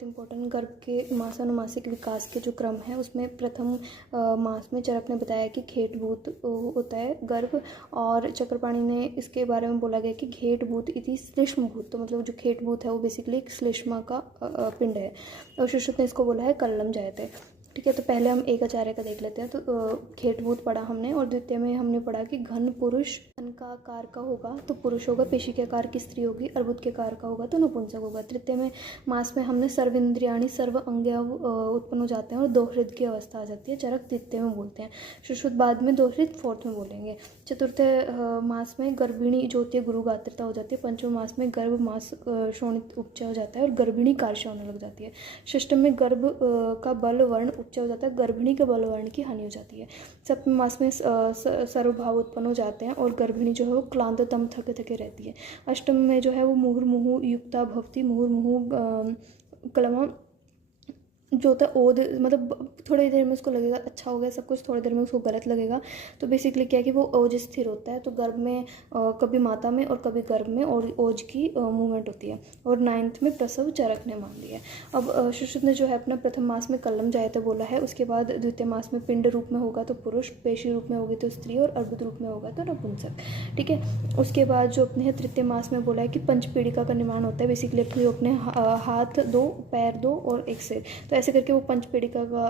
बहुत इंपॉर्टेंट गर्भ के मासानुमासिक विकास के जो क्रम है उसमें प्रथम मास में चरक ने बताया कि घेटभूत होता है गर्भ, और चक्रपाणि ने इसके बारे में बोला गया कि घेटभूत इति श्लेष्मभूत, तो मतलब जो घेटभूत है वो बेसिकली एक श्लेष्मा का पिंड है, और सुश्रुत ने इसको बोला है कल्लम जायते। ठीक है, तो पहले हम एक आचार्य का देख लेते हैं। तो घेटभूत पढ़ा हमने, और द्वितीय में हमने पढ़ा कि घन पुरुष घन का आकार का होगा तो पुरुष होगा, पेशी के आकार की स्त्री होगी, अर्बुद के आकार का होगा तो नपुंसक होगा। तृतीय में मास में हमने सर्वेंद्रियाणी सर्व अंग उत्पन्न हो जाते हैं और दोहृद की अवस्था आ जाती है, चरक तृतीय में बोलते हैं, सुश्रुत बाद में, दोहृद फोर्थ में बोलेंगे। चतुर्थ मास में गर्भिणी ज्योति गुरु गात्रता हो जाती है। पंचम मास में गर्भ मास शोणित उपचय हो जाता है और गर्भिणी कार्य होने लग जाती है। षष्टम में गर्भ का बल वर्ण उपचय हो जाता है, गर्भिणी के बल वर्ण की हानि हो जाती है। सप्तम मास में सर्वभाव उत्पन्न हो जाते हैं और गर्भिणी जो है वो क्लांततम थके थके रहती है। अष्टम में जो है वो मुहुर्मुहु युक्ता भवती, मुहुर्मुहु कलमा जो होता है ओद, मतलब थोड़ी देर में उसको लगेगा अच्छा हो गया सब कुछ, थोड़ी देर में उसको गलत लगेगा। तो बेसिकली क्या है कि वो ओज स्थिर होता है, तो गर्भ में कभी माता में और कभी गर्भ में और ओज की मूवमेंट होती है। और 9th में प्रसव चरक ने मान लिया है। अब सुश्रुत ने जो है अपना प्रथम मास में कल्लम जायते बोला है, उसके बाद द्वितीय मास में पिंड रूप में होगा तो पुरुष, पेशी रूप में होगी तो स्त्री, और अर्बुद रूप में होगा तो नपुंसक। ठीक है, उसके बाद जो अपने तृतीय मास में बोला है कि पंचपीड़िका का निर्माण होता है, बेसिकली अपने हाथ 2, पैर 2 और एक सिर, तो ऐसे करके वो पंचपीड़िका का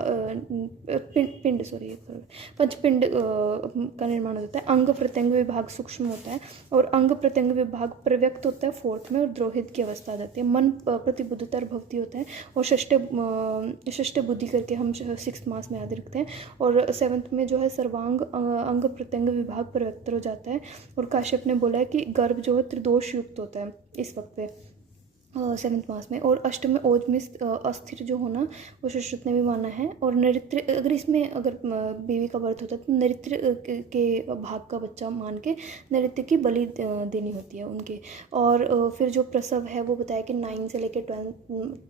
पंचपिंड का निर्माण होता है। अंग प्रत्यंग विभाग सूक्ष्म होता है और अंग प्रत्यंग विभाग प्रव्यक्त होता है 4th में, और द्रोहित की अवस्था आ जाती है। मन प्रतिबुद्धतर भक्ति होता है, और षष्ठ बुद्धि करके हम 6th मास में याद रखते हैं। और 7th में जो है सर्वांग अंग प्रत्यंग विभाग प्रव्यक्त हो जाता है, और काश्यप ने बोला है कि गर्भ जो है त्रिदोष युक्त होता है इस वक्त पे 7th मास में। और अष्टम में ओज में अस्थिर जो होना वो सुश्रुत ने भी माना है। और नरित्र, अगर इसमें अगर बेबी का बर्थ होता है तो नरित्र के भाग का बच्चा मान के नरित्र की बलि देनी होती है उनके। और फिर जो प्रसव है वो बताया कि 9 से लेकर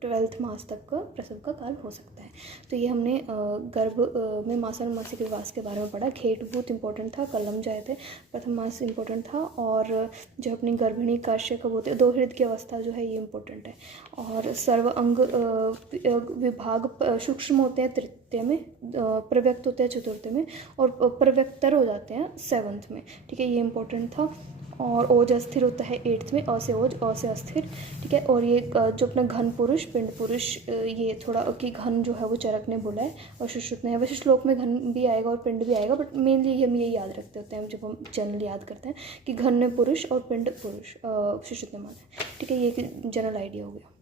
12th मास तक का प्रसव का काल हो सकता है। तो ये हमने गर्भ में मासानुमासिक विकास के बारे में पढ़ा। घेटभूत इंपॉर्टेंट था, कलम जायते प्रथम मास इंपॉर्टेंट था, और जो अपनी गर्भिणी काश्य कब होते हैं दोहृद की अवस्था जो है ये इंपॉर्टेंट है। और सर्व अंग विभाग सूक्ष्म होते हैं तृतीय में, प्रव्यक्त होते हैं चतुर्थ में, और प्रव्यक्तर हो जाते हैं 7th में। ठीक है, ये इंपॉर्टेंट था। और ओज अस्थिर होता है 8th में, अ से ओज, अ से अस्थिर। ठीक है, और ये जो अपना घन पुरुष पिंड पुरुष, ये थोड़ा कि घन जो है वो चरक ने बोला है और सुश्रुत ने है। वैसे श्लोक में घन भी आएगा और पिंड भी आएगा, बट मेनली हम यही याद रखते होते हैं जब हम जनरल याद करते हैं कि घन में पुरुष और पिंड पुरुष सुश्रुत ने माना है। ठीक है, ये जनरल आइडिया हो गया।